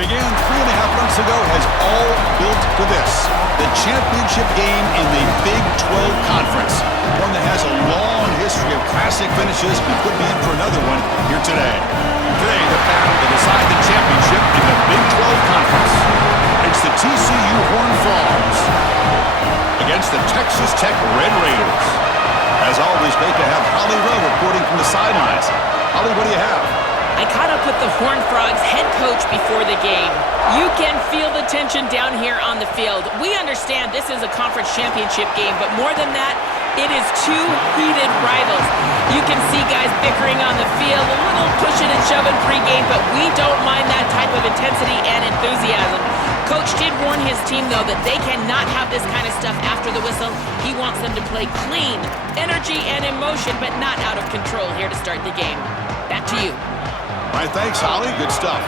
Began 3.5 months ago, has all built to this. The championship game in the Big 12 Conference. One that has a long history of classic finishes and could be in for another one here today. Today, the battle to decide the championship in the Big 12 Conference. It's the TCU Horned Frogs against the Texas Tech Red Raiders. As always, great to have Holly Rowe reporting from the sidelines. Holly, what do you have? I caught up with the Horned Frogs head coach before the game. You can feel the tension down here on the field. We understand this is a conference championship game, but more than that, it is two heated rivals. You can see guys bickering on the field, a little pushing and shoving pregame, but we don't mind that type of intensity and enthusiasm. Coach did warn his team, though, that they cannot have this kind of stuff after the whistle. He wants them to play clean, energy and emotion, but not out of control here to start the game. Back to you. All right, thanks, Holly. Good stuff.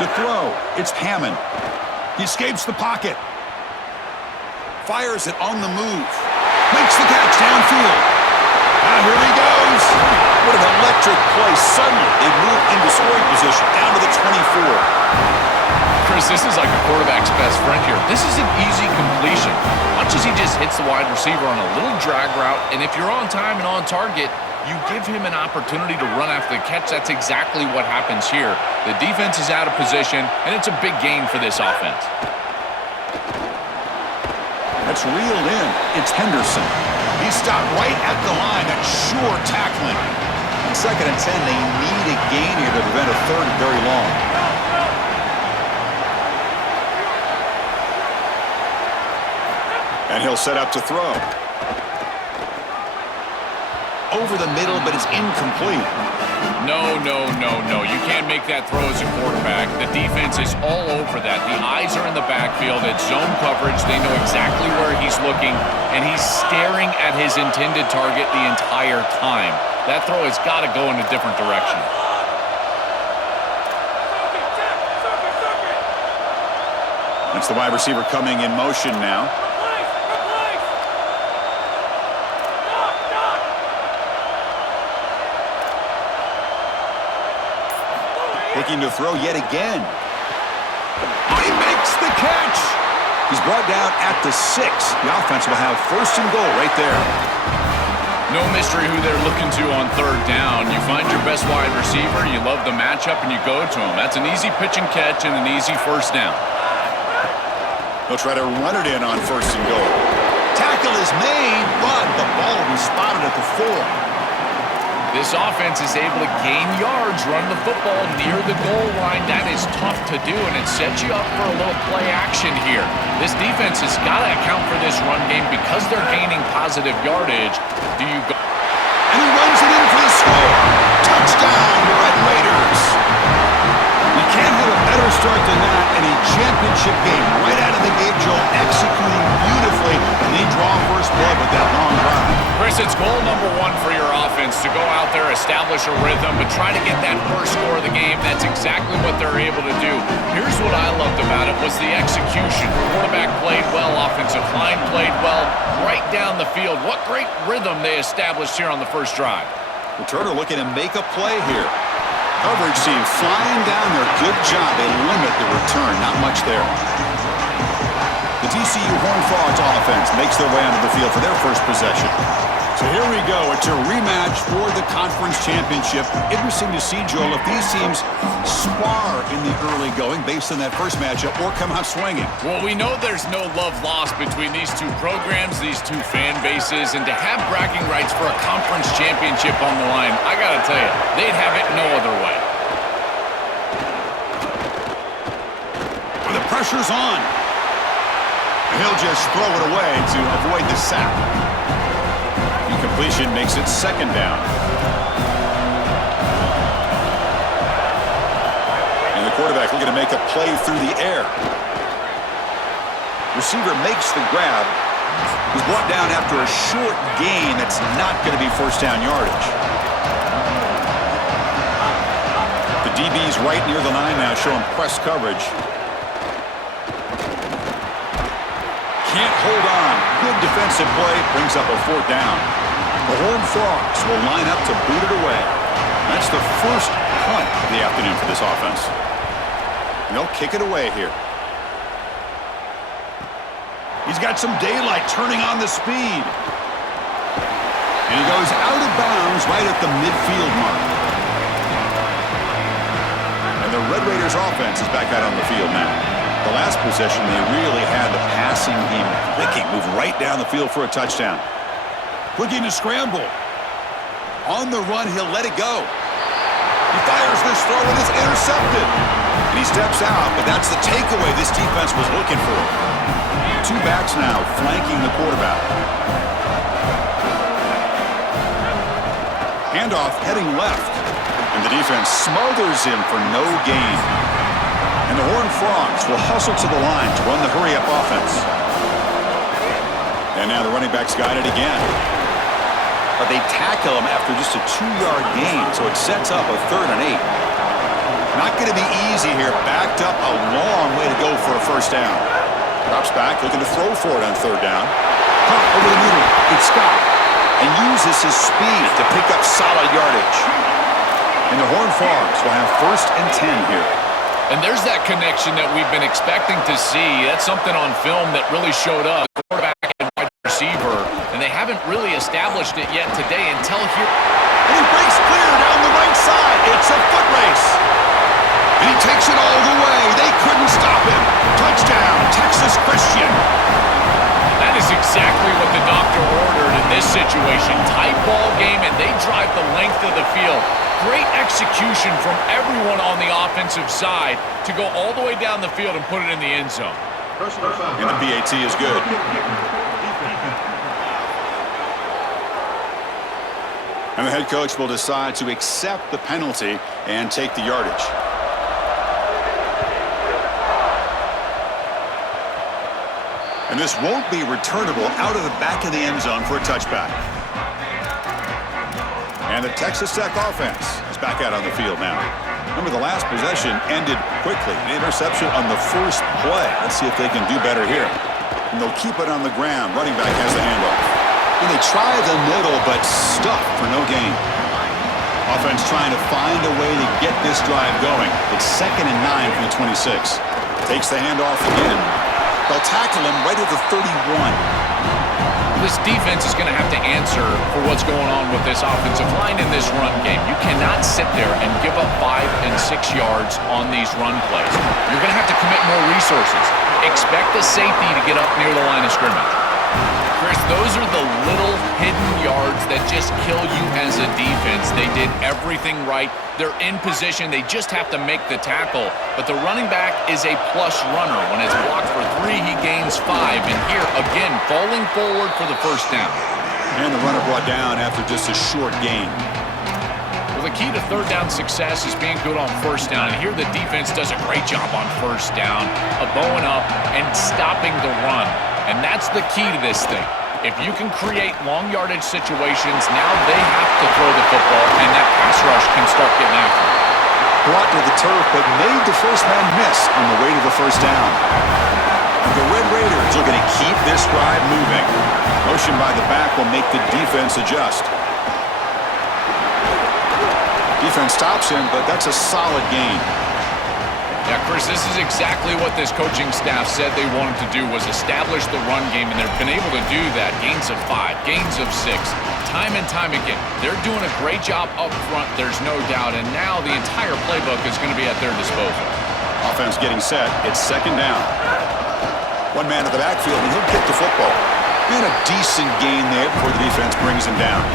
To throw, it's Hammond. He escapes the pocket. Fires it on the move. Makes the catch downfield. Now here he goes. What an electric play. Suddenly, they move into scoring position down to the 24. Chris, this is like a quarterback's best friend here. This is an easy completion. Watch as he just hits the wide receiver on a little drag route, and if you're on time and on target, you give him an opportunity to run after the catch. That's exactly what happens here. The defense is out of position, and it's a big gain for this offense. That's reeled in. It's Henderson. He stopped right at the line. That's sure tackling. On 2nd and 10, they need a gain here to prevent a third and very long. And he'll set up to throw. Over the middle, but it's incomplete. No. You can't make that throw as a quarterback. The defense is all over that. The eyes are in the backfield. It's zone coverage. They know exactly where he's looking, and he's staring at his intended target the entire time. That throw has got to go in a different direction. That's the wide receiver coming in motion now. Looking to throw yet again. He makes the catch. He's brought down at the 6. The offense will have 1st and goal right there. No mystery who they're looking to on 3rd down. You find your best wide receiver, you love the matchup, and you go to him. That's an easy pitch and catch and an easy 1st down. They'll try to run it in on 1st and goal. Tackle is made, but the ball will be spotted at the 4. This offense is able to gain yards, run the football near the goal line. That is tough to do, and it sets you up for a little play action here. This defense has got to account for this run game because they're gaining positive yardage. Do you go? And he runs it in for the score. Touchdown, Red Raiders. You can't have a better start than that in a championship game. Right out of the gate, Joel executing beautifully, and they draw first blood with that long drive. Chris, it's goal number 1 for your offense to go out there, establish a rhythm, but try to get that first score of the game. That's exactly what they're able to do. Here's what I loved about it was the execution. Quarterback played well, offensive line played well, right down the field. What great rhythm they established here on the first drive. Returner looking to make a play here. Coverage team flying down there. Good job. They limit the return. Not much there. The TCU Horned Frogs offense makes their way onto the field for their first possession. So here we go. It's a rematch for the conference championship. Interesting to see, Joel, if these teams spar in the early going based on that first matchup or come out swinging. Well, we know there's no love lost between these two programs, these two fan bases, and to have bragging rights for a conference championship on the line, I got to tell you, they'd have it no other way. The pressure's on. He'll just throw it away to avoid the sack. Incompletion makes it 2nd down. And the quarterback looking to make a play through the air. Receiver makes the grab. He's brought down after a short gain that's not going to be 1st down yardage. The DB's right near the line now, showing press coverage. Can't hold on. Good defensive play. Brings up a 4th down. The Horned Frogs will line up to boot it away. That's the first punt of the afternoon for this offense. And they'll kick it away here. He's got some daylight turning on the speed. And he goes out of bounds right at the midfield mark. And the Red Raiders offense is back out on the field now. The last possession, they really had the passing game clicking, moved right down the field for a touchdown. Looking to scramble. On the run, he'll let it go. He fires this throw and it's intercepted. And he steps out, but that's the takeaway this defense was looking for. Two backs now flanking the quarterback. Handoff heading left. And the defense smothers him for no gain. And the Horned Frogs will hustle to the line to run the hurry-up offense. And now the running back's got it again. But they tackle him after just a 2-yard gain, so it sets up a 3rd and 8. Not going to be easy here. Backed up a long way to go for a first down. Drops back, looking to throw for it on 3rd down. Pump over the middle. It's Scott. And uses his speed to pick up solid yardage. And the Horned Frogs will have 1st and 10 here. And there's that connection that we've been expecting to see. That's something on film that really showed up. Quarterback and wide receiver. And they haven't really established it yet today until here. And he breaks clear down the right side. It's a foot race. And he takes it all the way. They couldn't stop him. Touchdown, Texas Christian. That is exactly what the doctor ordered in this situation. Tight ball game, and they drive the length of the field. Great execution from everyone on the offensive side to go all the way down the field and put it in the end zone. And the PAT is good. And the head coach will decide to accept the penalty and take the yardage. And this won't be returnable out of the back of the end zone for a touchback. And the Texas Tech offense is back out on the field now. Remember, the last possession ended quickly. An interception on the first play. Let's see if they can do better here. And they'll keep it on the ground. Running back has the handoff. And they try the middle, but stuck for no gain. Offense trying to find a way to get this drive going. It's 2nd and 9 from the 26. Takes the handoff again. They'll tackle him right at the 31. This defense is going to have to answer for what's going on with this offensive line in this run game. You cannot sit there and give up 5 and 6 yards on these run plays. You're going to have to commit more resources. Expect the safety to get up near the line of scrimmage. Chris, those are the little hidden yards that just kill you as a defense. They did everything right. They're in position. They just have to make the tackle. But the running back is a plus runner. When it's blocked for 3, he gains 5. And here, again, falling forward for the first down. And the runner brought down after just a short gain. Well, the key to 3rd down success is being good on 1st down. And here the defense does a great job on 1st down of bowing up and stopping the run. And that's the key to this thing. If you can create long yardage situations, now they have to throw the football, and that pass rush can start getting after it. Brought to the turf, but made the first man miss on the way to the first down. And the Red Raiders are going to keep this drive moving. Motion by the back will make the defense adjust. Defense stops him, but that's a solid gain. Yeah, Chris, this is exactly what this coaching staff said they wanted to do, was establish the run game, and they've been able to do that. Gains of 5, gains of 6, time and time again. They're doing a great job up front, there's no doubt, and now the entire playbook is going to be at their disposal. Offense getting set. It's 2nd down. One man in the backfield, and he'll kick the football. And a decent gain there before the defense brings him down.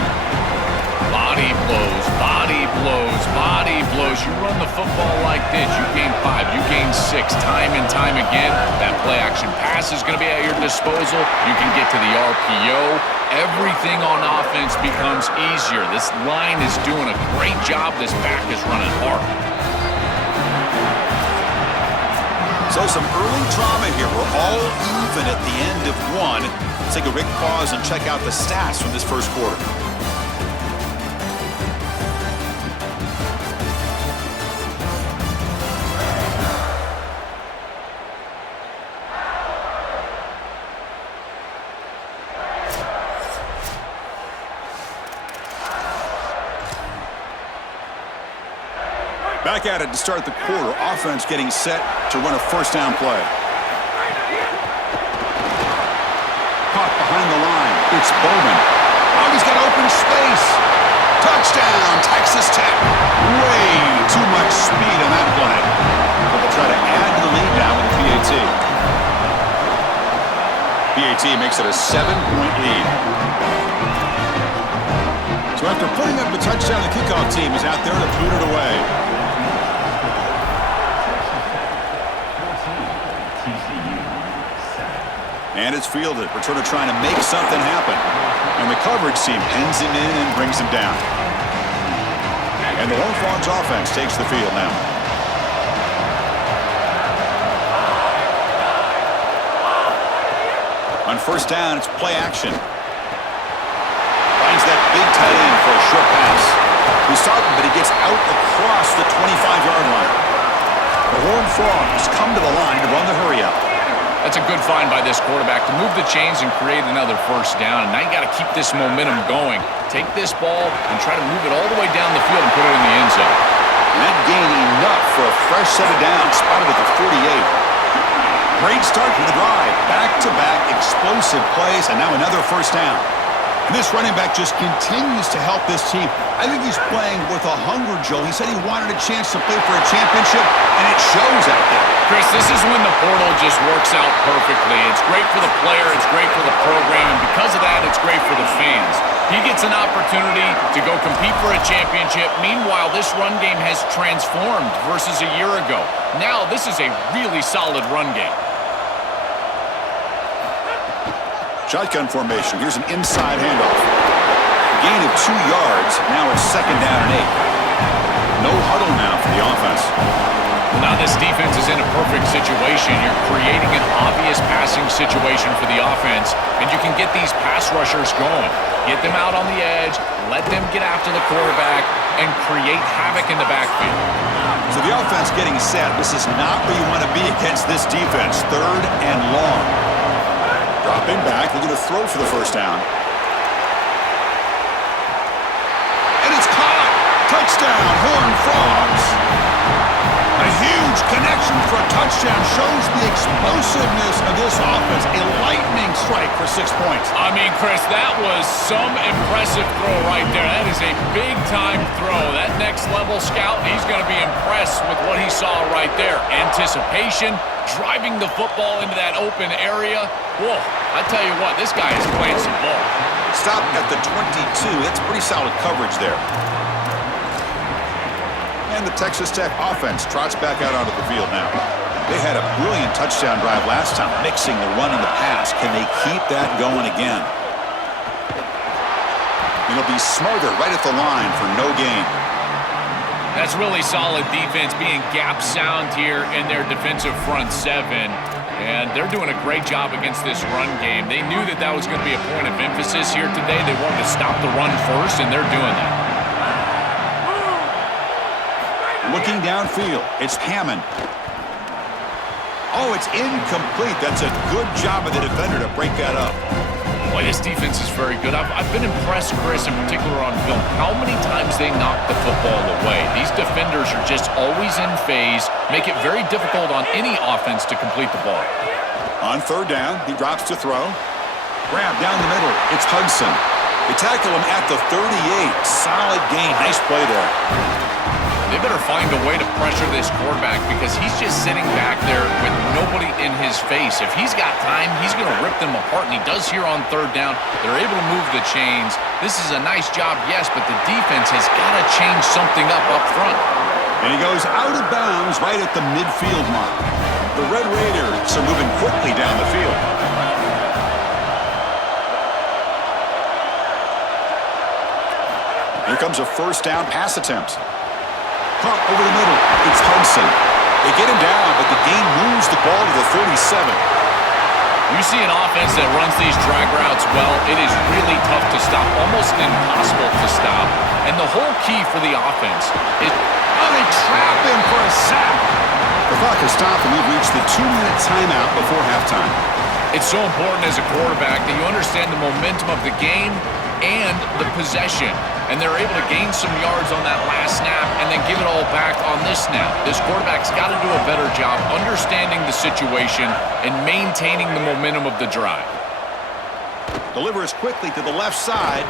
Body blows, body blows, body blows. You run the football like this, you gain 5, you gain 6, time and time again. That play-action pass is going to be at your disposal. You can get to the RPO. Everything on offense becomes easier. This line is doing a great job. This back is running hard. So some early drama here. We're all even at the end of 1. Let's take a quick pause and check out the stats from this first quarter. Back at it to start the quarter. Offense getting set to run a first down play. Caught behind the line. It's Bowman. Oh, he's got open space. Touchdown, Texas Tech. Way too much speed on that play. But they'll try to add to the lead now with the PAT. PAT makes it a 7-point lead. So after putting up the touchdown, the kickoff team is out there to boot it away. And it's fielded. Returner trying to make something happen. And the coverage team pens him in and brings him down. And the Horned Frogs offense takes the field now. On first down, it's play action. Finds that big tight end for a short pass. He's stopping, but he gets out across the 25-yard line. The Horned Frogs come to the line to run the hurry-up. That's a good find by this quarterback to move the chains and create another first down. And now you got to keep this momentum going. Take this ball and try to move it all the way down the field and put it in the end zone. And that gain enough for a fresh set of downs, spotted at the 48. Great start to the drive. Back-to-back explosive plays, and now another first down. And this running back just continues to help this team. I think he's playing with a hunger, Joe. He said he wanted a chance to play for a championship, and it shows out there. Chris, this is when the portal just works out perfectly. It's great for the player, it's great for the program, and because of that, it's great for the fans. He gets an opportunity to go compete for a championship. Meanwhile, this run game has transformed versus a year ago. Now, this is a really solid run game. Shotgun formation. Here's an inside handoff. Gain of 2 yards. Now it's second down and 8. No huddle now for the offense. Now this defense is in a perfect situation. You're creating an obvious passing situation for the offense, and you can get these pass rushers going. Get them out on the edge, let them get after the quarterback, and create havoc in the backfield. So the offense getting set. This is not where you want to be against this defense. Third and long. Dropping back, looking to throw for the first down. And it's caught! Touchdown, Horned Frogs! A huge connection for a touchdown shows the explosiveness of this offense. A lightning strike for 6 points. I mean, Chris, that was some impressive throw right there. That is a big-time throw. That next-level scout, he's going to be impressed with what he saw right there. Anticipation, driving the football into that open area. Whoa, I tell you what, this guy is playing some ball. Stop at the 22. That's pretty solid coverage there. And the Texas Tech offense trots back out onto the field now. They had a brilliant touchdown drive last time, mixing the run and the pass. Can they keep that going again? It'll be smarter right at the line for no gain. That's really solid defense, being gap sound here in their defensive front seven. And they're doing a great job against this run game. They knew that that was going to be a point of emphasis here today. They wanted to stop the run first, and they're doing that. Looking downfield, it's Hammond. Oh, it's incomplete. That's a good job of the defender to break that up. Boy, this defense is very good. I've been impressed, Chris, in particular on film, how many times they knock the football away. These defenders are just always in phase, make it very difficult on any offense to complete the ball. On third down, he drops to throw. Grab down the middle. It's Hudson. They tackle him at the 38. Solid gain. Nice play there. They better find a way to pressure this quarterback because he's just sitting back there with nobody in his face. If he's got time, he's going to rip them apart, and he does here on third down. They're able to move the chains. This is a nice job, yes, but the defense has got to change something up front. And he goes out of bounds right at the midfield mark. The Red Raiders are moving quickly down the field. Here comes a first down pass attempt. Caught over the middle. It's Hudson. They get him down, but the gain moves the ball to the 37. You see an offense that runs these drag routes well, it is really tough to stop, almost impossible to stop. And the whole key for the offense is... Oh, they trap him for a sack. The clock has stopped, and we've reached the 2-minute timeout before halftime. It's so important as a quarterback that you understand the momentum of the game and the possession. and they're able to gain some yards on that last snap and then give it all back on this snap. This quarterback's got to do a better job understanding the situation and maintaining the momentum of the drive. Delivers quickly to the left side.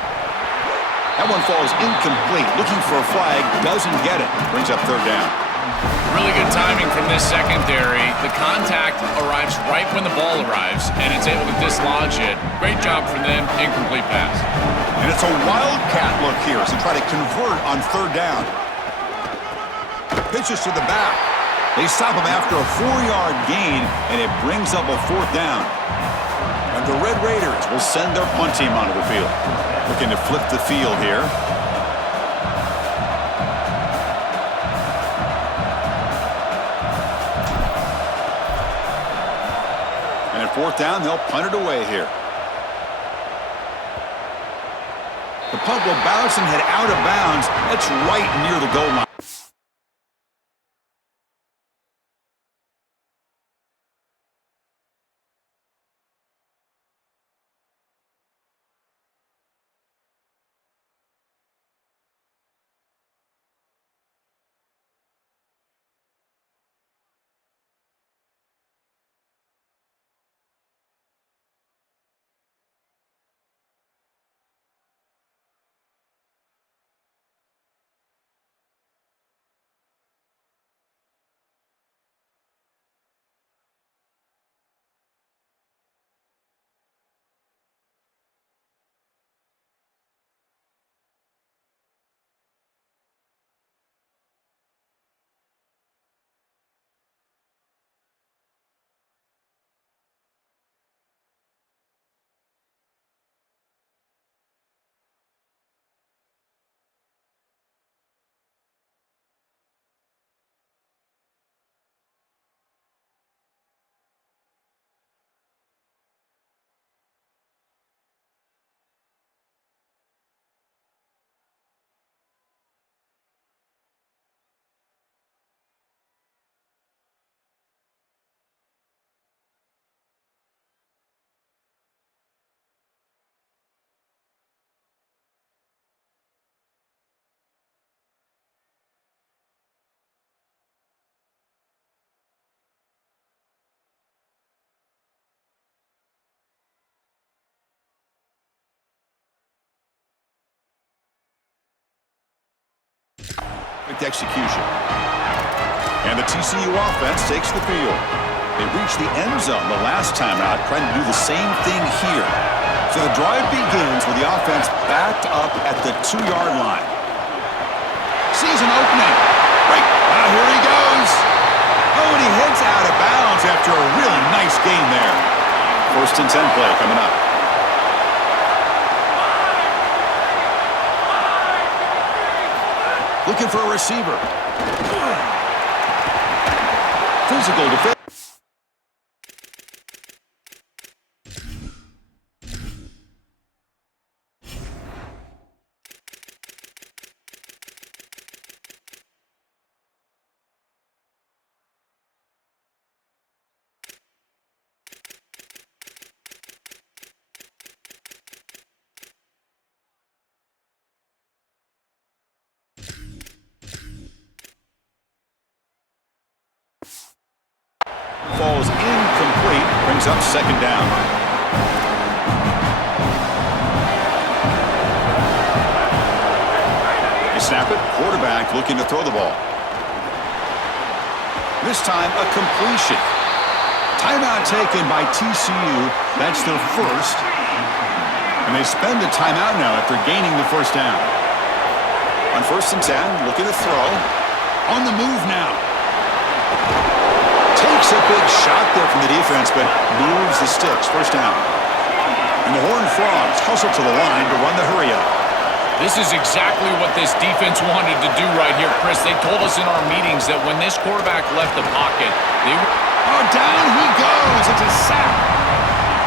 That one falls incomplete. Looking for a flag, doesn't get it. Brings up third down. Really good timing from this secondary. The contact arrives right when the ball arrives, and it's able to dislodge it. Great job from them. Incomplete pass. And it's a wildcat look here as they try to convert on third down. Pitches to the back. They stop him after a 4-yard gain, and it brings up a fourth down. And the Red Raiders will send their punt team onto the field. Looking to flip the field here. And at fourth down, they'll punt it away here. The punt will bounce and head out of bounds. That's right near the goal line. Execution. And the TCU offense takes the field. They reached the end zone the last time out, trying to do the same thing here. So the drive begins with the offense backed up at the 2-yard line. Sees an opening. Right. Here he goes. Oh, and he heads out of bounds after a really nice gain there. First and 10 play coming up. Looking for a receiver. Physical defense. Falls incomplete, brings up second down. They snap it, quarterback looking to throw the ball. This time a completion. Timeout taken by TCU, that's their first. And they spend a timeout now after gaining the first down. On first and 10, looking to throw. On the move now. Takes a big shot there from the defense, but moves the sticks. First down. And the Horned Frogs hustle to the line to run the hurry-up. This is exactly what this defense wanted to do right here, Chris. They told us in our meetings that when this quarterback left the pocket, they were... Oh, down he goes. It's a sack.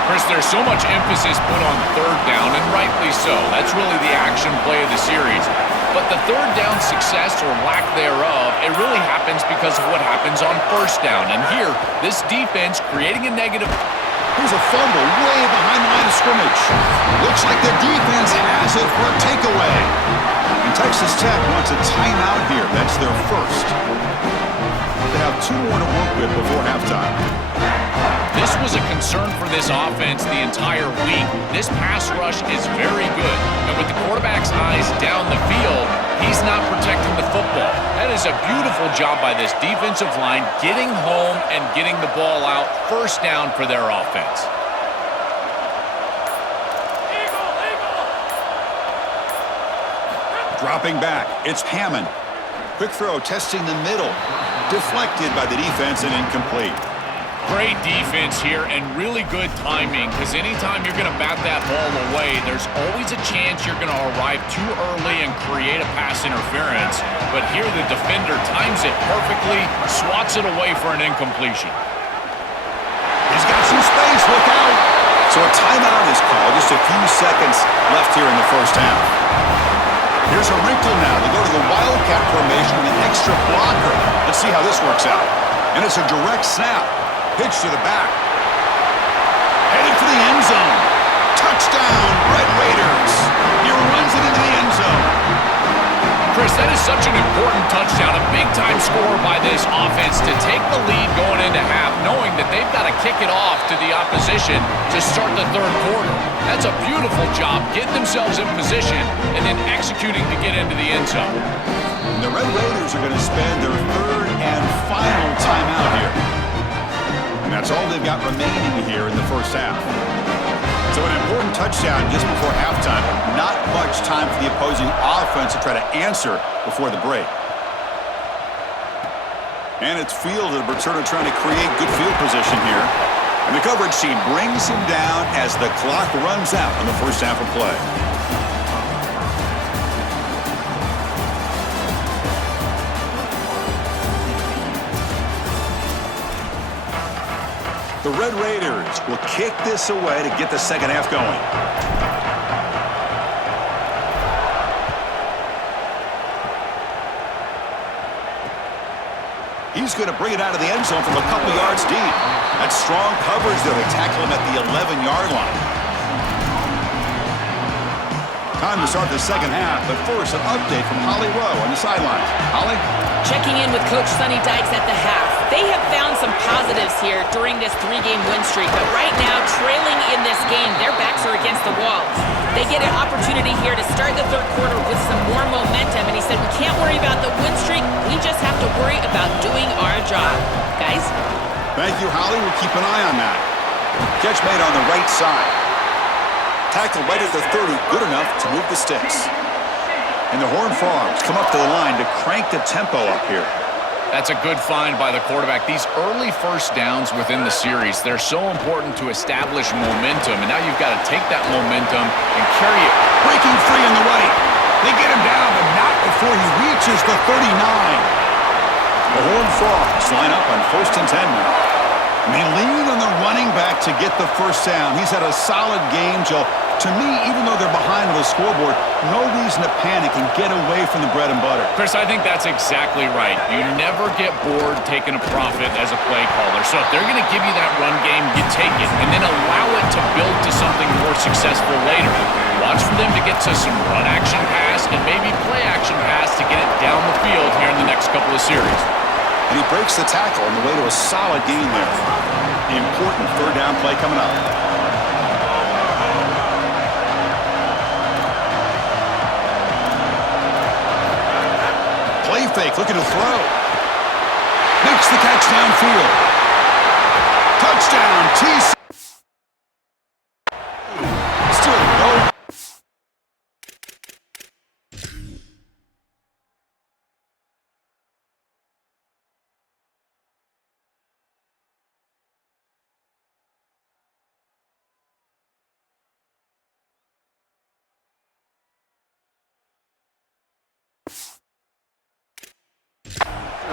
Chris, there's so much emphasis put on third down, and rightly so. That's really the action play of the series. But the third down success or lack thereof, it really happens because of what happens on first down. And here, this defense creating a negative. Here's a fumble way behind the line of scrimmage. Looks like the defense has it for a takeaway. And Texas Tech wants a timeout here. That's their first. They have 2 more to work with before halftime. This was a concern for this offense the entire week. This pass rush is very good. And with the quarterback's eyes down the field, he's not protecting the football. That is a beautiful job by this defensive line, getting home and getting the ball out. First down for their offense. Dropping back, it's Hammond. Quick throw, testing the middle. Deflected by the defense and incomplete. Great defense here and really good timing, because anytime you're going to bat that ball away, there's always a chance you're going to arrive too early and create a pass interference. But here the defender times it perfectly, swats it away for an incompletion. He's got some space, look out. So a timeout is called, just a few seconds left here in the first half. Here's a wrinkle now. They go to the wildcat formation with an extra blocker. Let's see how this works out. And it's a direct snap. Pitch to the back. Headed for the end zone. Touchdown, Red Raiders. He runs it into the end zone. Chris, that is such an important touchdown, a big-time score by this offense to take the lead going into half, knowing that they've got to kick it off to the opposition to start the third quarter. That's a beautiful job, getting themselves in position and then executing to get into the end zone. And the Red Raiders are going to spend their third and final timeout here. And that's all they've got remaining here in the first half. So an important touchdown just before halftime. Not much time for the opposing offense to try to answer before the break. And it's fielded. Returner trying to create good field position here. And the coverage team brings him down as the clock runs out on the first half of play. The Red Raiders will kick this away to get the second half going. He's going to bring it out of the end zone from a couple yards deep. That's strong coverage there. They tackle him at the 11-yard line. Time to start the second half, but first an update from Holly Rowe on the sidelines. Holly? Checking in with Coach Sonny Dykes at the half. They have found some positives here during this 3-game win streak, but right now, trailing in this game, their backs are against the wall. They get an opportunity here to start the third quarter with some more momentum, and he said, we can't worry about the win streak, we just have to worry about doing our job. Guys? Thank you, Holly. We'll keep an eye on that. Catch made on the right side. Tackle right at the 30, good enough to move the sticks. And the Horned Frogs come up to the line to crank the tempo up here. That's a good find by the quarterback. These early first downs within the series, they're so important to establish momentum. And now you've got to take that momentum and carry it. Breaking free on the right. They get him down, but not before he reaches the 39. The Horned Frogs line up on 1st and 10 now. And they lean on the running back to get the first down. He's had a solid game, Joe. To me, even though they're behind on the scoreboard, no reason to panic and get away from the bread and butter. Chris, I think that's exactly right. You never get bored taking a profit as a play caller. So if they're going to give you that run game, you take it, and then allow it to build to something more successful later. Watch for them to get to some run action pass and maybe play action pass to get it down the field here in the next couple of series. And he breaks the tackle on the way to a solid gain there. The important third down play coming up. Play fake, looking to throw. Makes the catch downfield. Touchdown, TCU. Still no.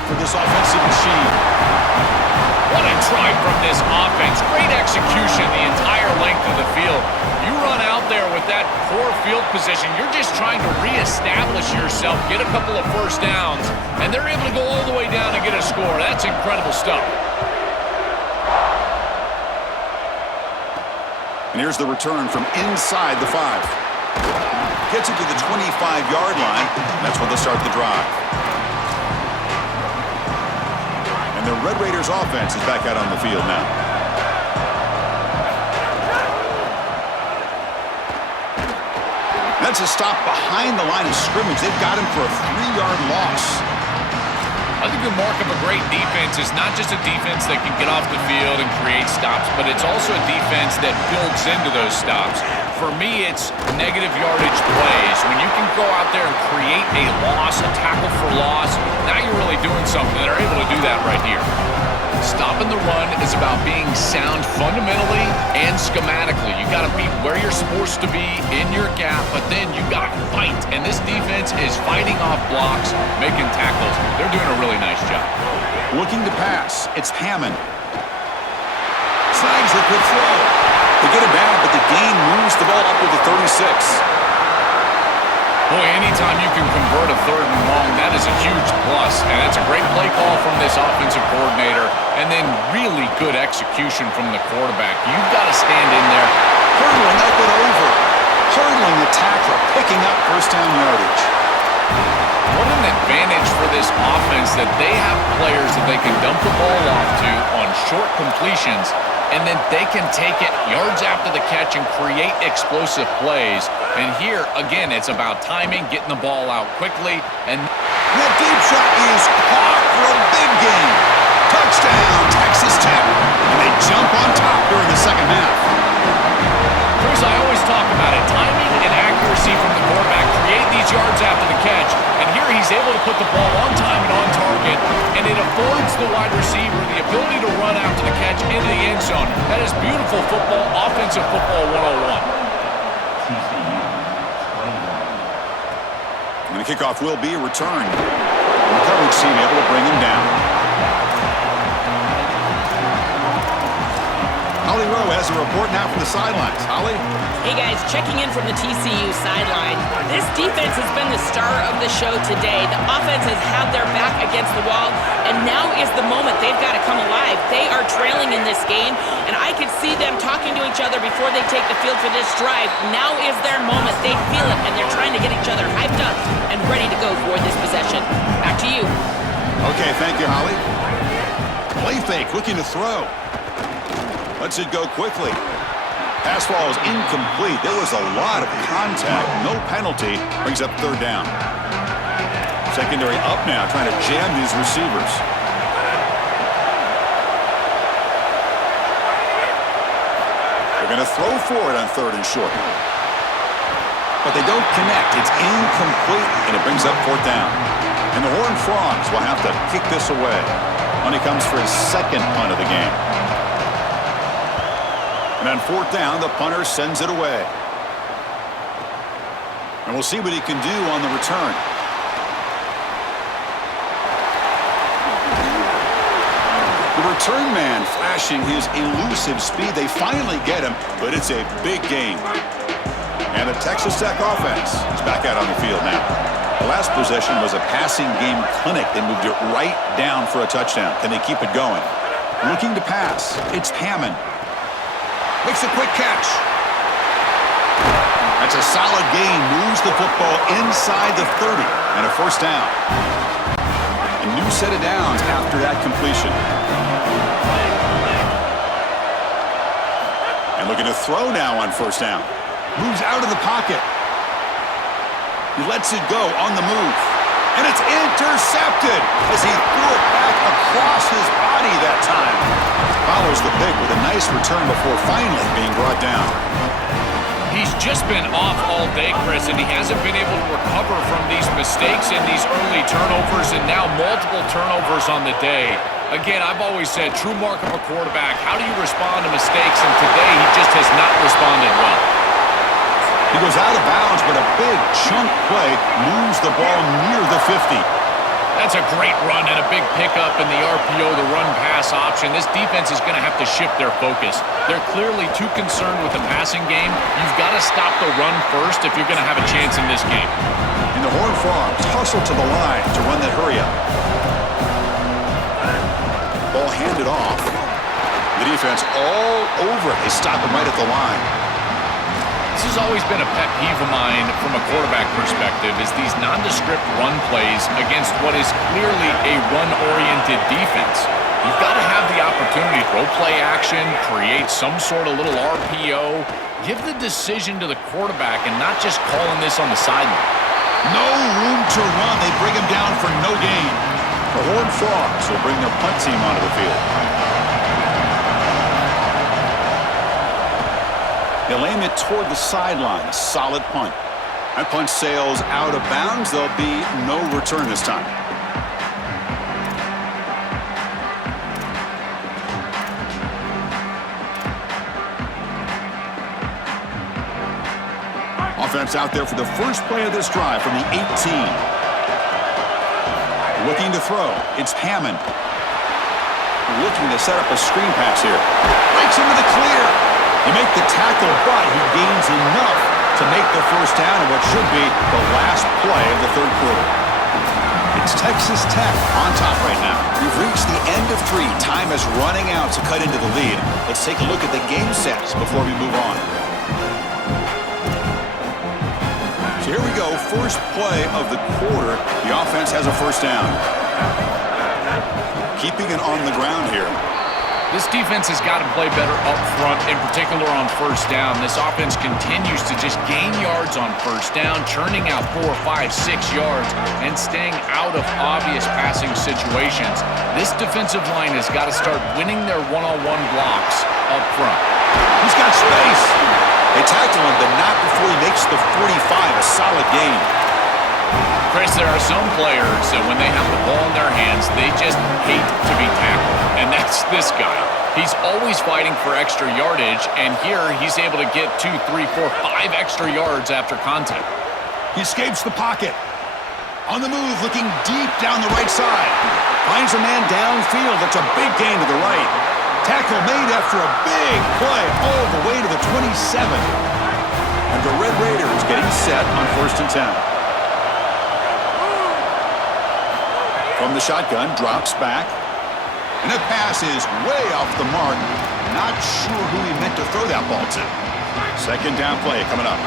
For this offensive machine. What a try from this offense. Great execution the entire length of the field. You run out there with that poor field position. You're just trying to reestablish yourself, get a couple of first downs, and they're able to go all the way down and get a score. That's incredible stuff. And here's the return from inside the 5. Gets it to the 25-yard line. That's when they'll start the drive. And the Red Raiders offense is back out on the field now. That's a stop behind the line of scrimmage. They've got him for a 3-yard loss. I think the mark of a great defense is not just a defense that can get off the field and create stops, but it's also a defense that builds into those stops. For me, it's negative yardage plays. When you can go out there and create a loss, a tackle for loss, now you're really doing something. They're able to do that right here. Stopping the run is about being sound fundamentally and schematically. You got to be where you're supposed to be in your gap, but then you got to fight. And this defense is fighting off blocks, making tackles. They're doing a really nice job. Looking to pass. It's Hammond. Snags a good throw. They get it back, but the gain moves the ball up to the 36. Boy, anytime you can convert a 3rd and long, that is a huge plus. And that's a great play call from this offensive coordinator. And then really good execution from the quarterback. You've got to stand in there. Hurdling up and over. Hurdling the tackler, picking up first down yardage. What an advantage for this offense that they have players that they can dump the ball off to on short completions, and then they can take it yards after the catch and create explosive plays. And here, again, it's about timing, getting the ball out quickly. And that deep shot is caught for a big gain. Touchdown, Texas Tech. And they jump on top during the second half. Chris, I always talk about it. Timing and accuracy from the quarterback create these yards after the catch. And here he's able to put the ball on time and on target. And it affords the wide receiver the ability to run after the catch into the end zone. That is beautiful football, offensive football 101. And the kickoff will be returned. And the coverage team able to bring him down. Holly Rowe has a report now from the sidelines. Holly? Hey guys, checking in from the TCU sideline. This defense has been the star of the show today. The offense has had their back against the wall, and now is the moment they've got to come alive. They are trailing in this game, and I could see them talking to each other before they take the field for this drive. Now is their moment. They feel it, and they're trying to get each other hyped up and ready to go for this possession. Back to you. Okay, thank you, Holly. Play fake, looking to throw. Lets it go quickly. Pass ball is incomplete. There was a lot of contact. No penalty. Brings up 3rd down. Secondary up now, trying to jam these receivers. They're going to throw for it on 3rd and short. But they don't connect. It's incomplete, and it brings up 4th down. And the Horned Frogs will have to kick this away when he comes for his 2nd punt of the game. And on 4th down, the punter sends it away. And we'll see what he can do on the return. The return man flashing his elusive speed. They finally get him, but it's a big gain. And the Texas Tech offense is back out on the field now. The last possession was a passing game clinic. They moved it right down for a touchdown. Can they keep it going? Looking to pass. It's Hammond. Makes a quick catch. That's a solid gain. Moves the football inside the 30 and a 1st down. A new set of downs after that completion. And looking to throw now on 1st down. Moves out of the pocket. He lets it go on the move. And it's intercepted as he threw it back across his body that time. Follows the pick with a nice return before finally being brought down. He's just been off all day, Chris, and he hasn't been able to recover from these mistakes and these early turnovers, and now multiple turnovers on the day. Again, I've always said, true mark of a quarterback, how do you respond to mistakes? And today, he just has not responded well. He goes out of bounds, but a big chunk play moves the ball near the 50. That's a great run and a big pickup in the RPO, the run-pass option. This defense is going to have to shift their focus. They're clearly too concerned with the passing game. You've got to stop the run first if you're going to have a chance in this game. And the Horned Frogs hustle to the line to run that hurry up. Ball handed off. The defense all over it. They stop him right at the line. This has always been a pet peeve of mine from a quarterback perspective, is these nondescript run plays against what is clearly a run-oriented defense. You've got to have the opportunity to throw play action, create some sort of little RPO, give the decision to the quarterback and not just calling this on the sideline. No room to run. They bring him down for no gain. The Horned Frogs will bring their punt team onto the field. They'll aim it toward the sideline. Solid punt. That punt sails out of bounds. There'll be no return this time. Offense out there for the first play of this drive from the 18. Looking to throw. It's Hammond. Looking to set up a screen pass here. Breaks into the clear. You make the tackle, but he gains enough to make the first down in what should be the last play of the third quarter. It's Texas Tech on top right now. We've reached the end of 3. Time is running out to cut into the lead. Let's take a look at the game sets before we move on. So here we go, first play of the quarter. The offense has a first down. Keeping it on the ground here. This defense has got to play better up front, in particular on first down. This offense continues to just gain yards on first down, churning out 4, 5, 6 yards, and staying out of obvious passing situations. This defensive line has got to start winning their one-on-one blocks up front. He's got space. They tackle him, but not before he makes the 45, a solid gain. Chris, there are some players that when they have the ball in their hands, they just hate to be tackled, and that's this guy. He's always fighting for extra yardage, and here he's able to get 2, 3, 4, 5 extra yards after contact. He escapes the pocket. On the move, looking deep down the right side. Finds a man downfield. That's a big gain to the right. Tackle made after a big play all the way to the 27. And the Red Raiders getting set on 1st and 10. From the shotgun, drops back. And that pass is way off the mark. Not sure who he meant to throw that ball to. Second down play coming up.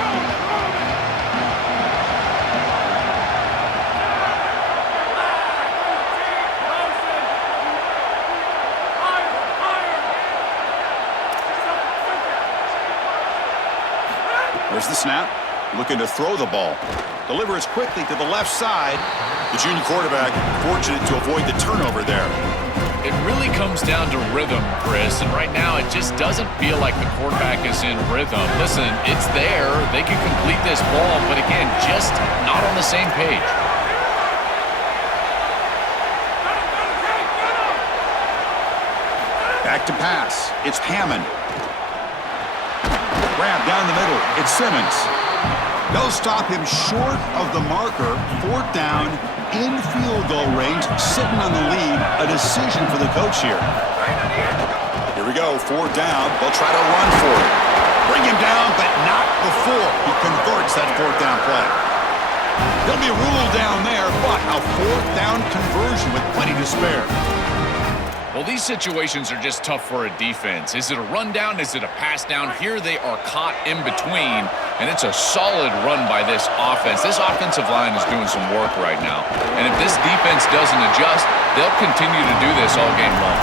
There's the snap. Looking to throw the ball. Delivers quickly to the left side. The junior quarterback fortunate to avoid the turnover there. It really comes down to rhythm, Chris, and right now it just doesn't feel like the quarterback is in rhythm. Listen, it's there. They can complete this ball, but again, just not on the same page. Back to pass. It's Hammond. Grab down the middle. It's Simmons. They'll stop him short of the marker. 4th down, in field goal range, sitting on the lead. A decision for the coach here. Here we go, 4th down. They'll try to run for it. Bring him down, but not before he converts that 4th down play. There'll be a rule down there, but a 4th down conversion with plenty to spare. Well, these situations are just tough for a defense. Is it a run down? Is it a pass down? Here they are caught in between, and it's a solid run by this offense. This offensive line is doing some work right now, and if this defense doesn't adjust, they'll continue to do this all game long.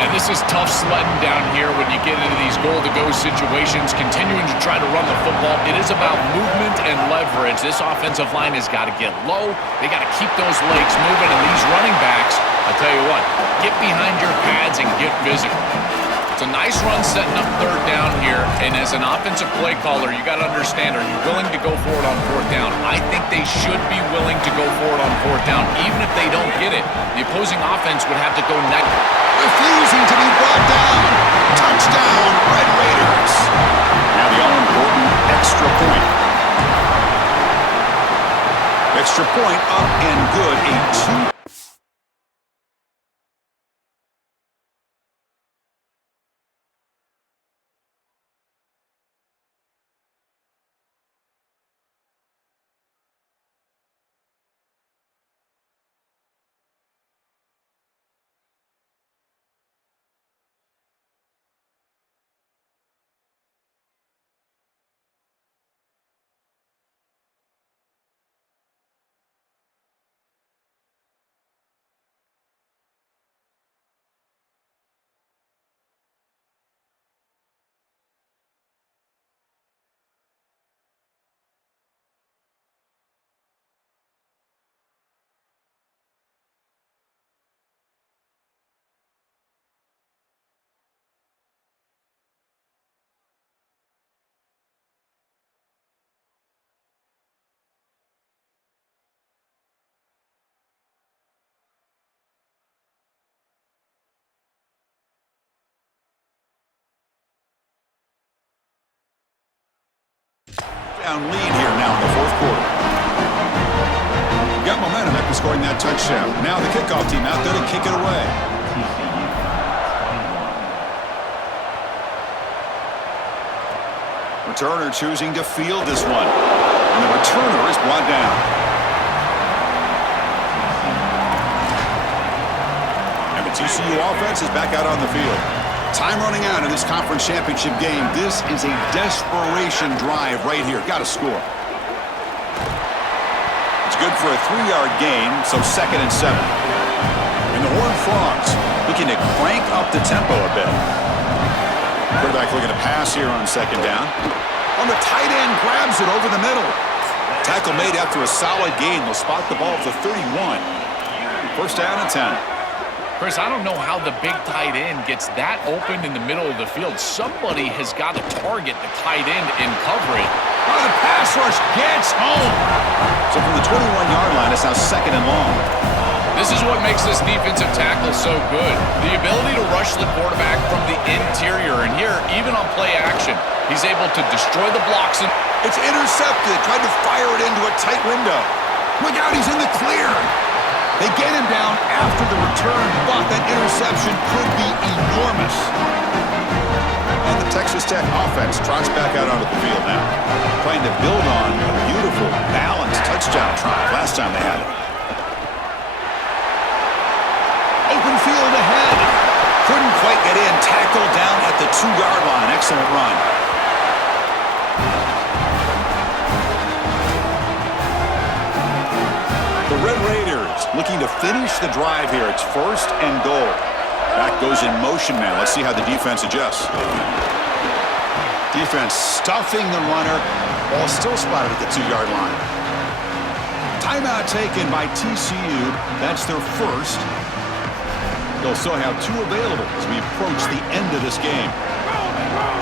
Man, this is tough sledding down here when you get into these goal-to-go situations, continuing to try to run the football. It is about movement and leverage. This offensive line has got to get low. They got to keep those legs moving, and these running backs, I'll tell you what, get behind your pads and get physical. It's a nice run setting up 3rd down here, and as an offensive play caller, you got to understand, are you willing to go for it on 4th down? I think they should be willing to go for it on 4th down, even if they don't get it. The opposing offense would have to go next. Refusing to be brought down. Touchdown, Red Raiders. Now the all-important extra point. Extra point up and good. A 2. touchdown lead here now in the fourth quarter. Got momentum after scoring that touchdown. Now the kickoff team out there to kick it away. Returner choosing to field this one. And the returner is brought down. And the TCU offense is back out on the field. Time running out in this conference championship game. This is a desperation drive right here. Got to score. It's good for a 3-yard gain, so 2nd and 7. And the Horned Frogs looking to crank up the tempo a bit. Quarterback looking to pass here on 2nd down. On the tight end, grabs it over the middle. Tackle made after a solid gain. They'll spot the ball at the 31. 1st down and 10. Chris, I don't know how the big tight end gets that open in the middle of the field. Somebody has got to target the tight end and cover it. Oh, the pass rush gets home. So from the 21-yard line, it's now 2nd and long. This is what makes this defensive tackle so good. The ability to rush the quarterback from the interior. And here, even on play action, he's able to destroy the blocks. And it's intercepted. Tried to fire it into a tight window. Look out, he's in the clear. They get him down after the return, but that interception could be enormous. And the Texas Tech offense trots back out onto the field now, trying to build on a beautiful, balanced touchdown drive last time they had it. Open field ahead. Couldn't quite get in. Tackled down at the 2-yard line. Excellent run. The Red Raiders looking to finish the drive here. It's 1st and goal. Back goes in motion now. Let's see how the defense adjusts. Defense stuffing the runner. Ball still spotted at the 2-yard line. Timeout taken by TCU. That's their 1st. They'll still have 2 available as we approach the end of this game.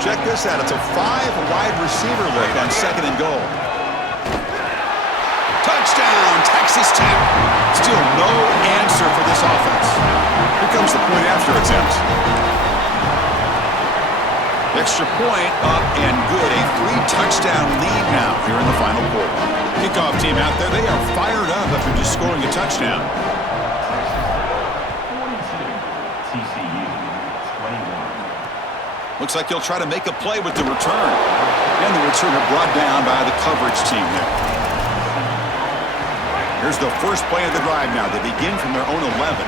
Check this out. It's a 5-wide receiver look on 2nd and goal. Touchdown, Texas Tech. Still no answer for this offense. Here comes the point after attempt. Extra point up and good. A 3-touchdown lead now here in the final quarter. Kickoff team out there. They are fired up after just scoring a touchdown. TCU 21. Looks like he'll try to make a play with the return. And the returner brought down by the coverage team there. Here's the first play of the drive now. They begin from their own 11.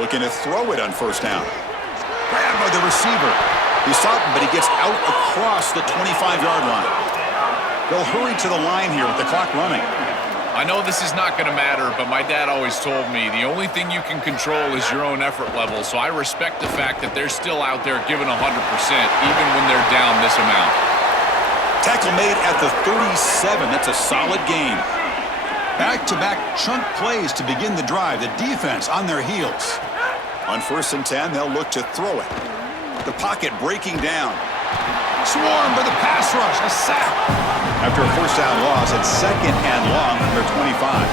Looking to throw it on 1st down. Grabbed by the receiver. He's stopped, but he gets out across the 25-yard line. They'll hurry to the line here with the clock running. I know this is not going to matter, but my dad always told me the only thing you can control is your own effort level, so I respect the fact that they're still out there giving 100%, even when they're down this amount. Tackle made at the 37. That's a solid gain. Back-to-back chunk plays to begin the drive. The defense on their heels. On 1st and 10, they'll look to throw it. The pocket breaking down. Swarmed by the pass rush. A sack. After a 1st down loss, it's 2nd and long from their 25.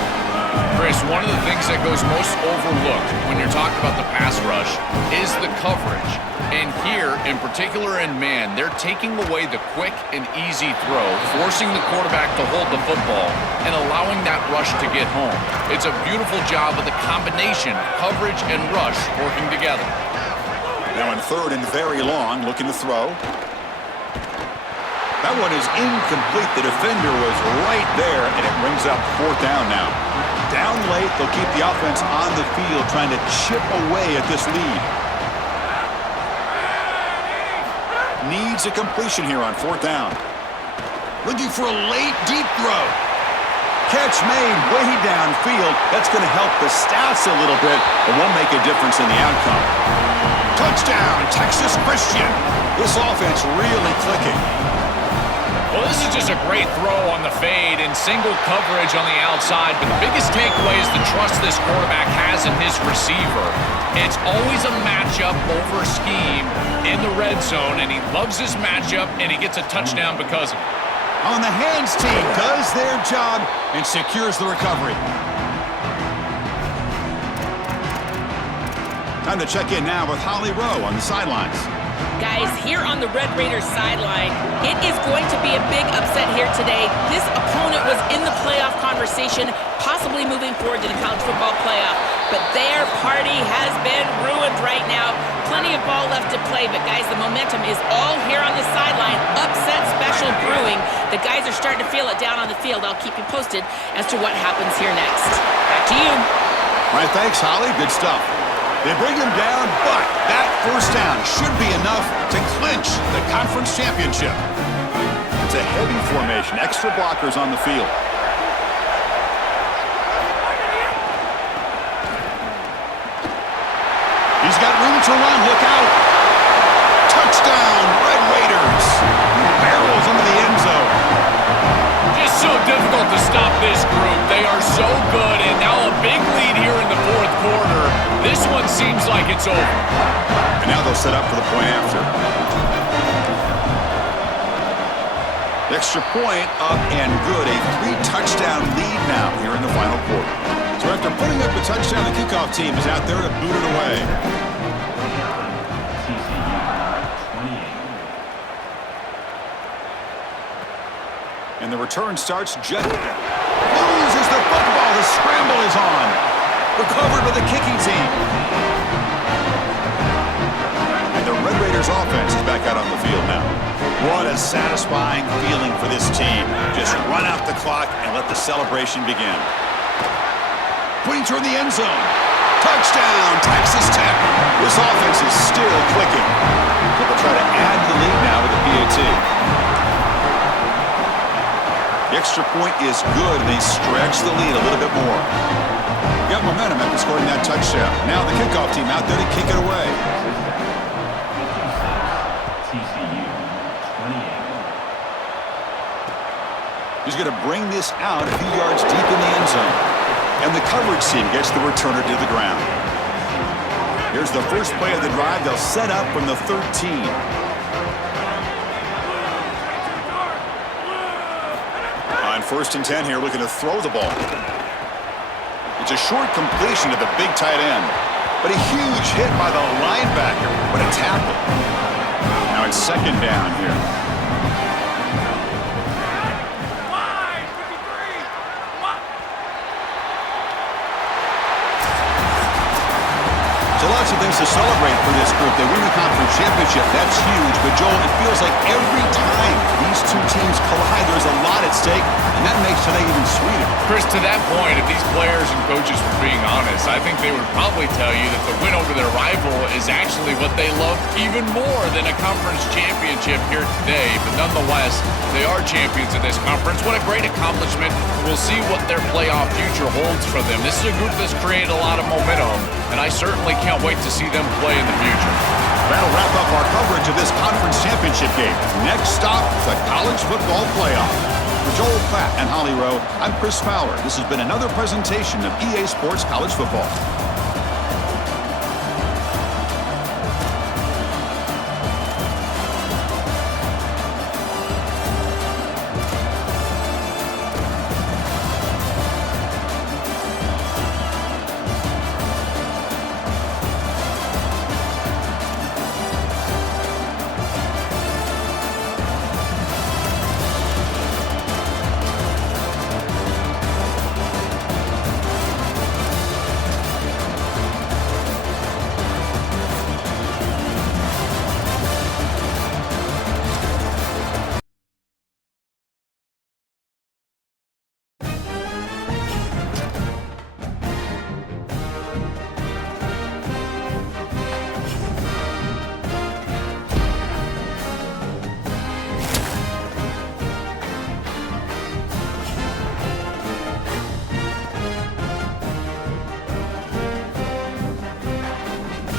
Chris, one of the things that goes most overlooked when you're talking about the pass rush is the coverage. And here, in particular in man, they're taking away the quick and easy throw, forcing the quarterback to hold the football, and allowing that rush to get home. It's a beautiful job of the combination, coverage and rush working together. Now in 3rd and very long, looking to throw. That one is incomplete. The defender was right there, and it brings up 4th down now. Down late, they'll keep the offense on the field, trying to chip away at this lead. Needs a completion here on 4th down. Looking for a late, deep throw. Catch made way downfield. That's going to help the stats a little bit, but won't make a difference in the outcome. Touchdown, Texas Christian. This offense really clicking. Well, this is just a great throw on the fade and single coverage on the outside, but the biggest takeaway is the trust this quarterback has in his receiver. It's always a matchup over scheme in the red zone, and he loves his matchup, and he gets a touchdown because of it. On the hands team does their job and secures the recovery. Time to check in now with Holly Rowe on the sidelines. Guys, here on the Red Raiders sideline, it is going to be a big upset here today. This opponent was in the playoff conversation, possibly moving forward to the college football playoff. But their party has been ruined right now. Plenty of ball left to play, but guys, the momentum is all here on the sideline. Upset special brewing. The guys are starting to feel it down on the field. I'll keep you posted as to what happens here next. Back to you. All right, thanks, Holly. Good stuff. They bring him down, but that first down should be enough to clinch the conference championship. It's a heavy formation, extra blockers on the field. He's got room to run. Look out. Touchdown, Red Raiders. Barrels into the end zone. Just so difficult to stop this group. They are so good, and now a big lead here in the fourth quarter. This one seems like it's over. And now they'll set up for the point after. The extra point up and good. A 3-touchdown lead now here in the final quarter. So after putting up a touchdown, the kickoff team is out there to boot it away. TCU 28. And the return starts jet. Loses the football. The scramble is on. Recovered by the kicking team. And the Red Raiders offense is back out on the field now. What a satisfying feeling for this team. Just run out the clock and let the celebration begin. Putting toward the end zone. Touchdown, Texas Tech. This offense is still clicking. So they'll try to add the lead now with the PAT. The extra point is good, and they stretch the lead a little bit more. Got momentum after scoring that touchdown. Now the kickoff team out there to kick it away. TCU 28. He's going to bring this out a few yards deep in the end zone. And the coverage team gets the returner to the ground. Here's the first play of the drive. They'll set up from the 13. On 1st and 10 here, looking to throw the ball. It's a short completion to the big tight end. But a huge hit by the linebacker. What a tackle. Now it's 2nd down here. So lots of things to celebrate for this group. They win the conference championship. That's huge. But, Joel, it feels like every time these two teams collide, there's a lot at stake, and that makes today even sweeter. Chris, to that point, if these players and coaches were being honest, I think they would probably tell you that the win over their rival is actually what they love even more than a conference championship here today. But nonetheless, they are champions of this conference. What a great accomplishment. We'll see what their playoff future holds for them. This is a group that's created a lot of momentum, and I certainly can't wait to see them play in the future. That'll wrap up our coverage of this conference championship game. Next stop, the college football playoff. For Joel Platt and Holly Rowe, I'm Chris Fowler. This has been another presentation of EA Sports College Football.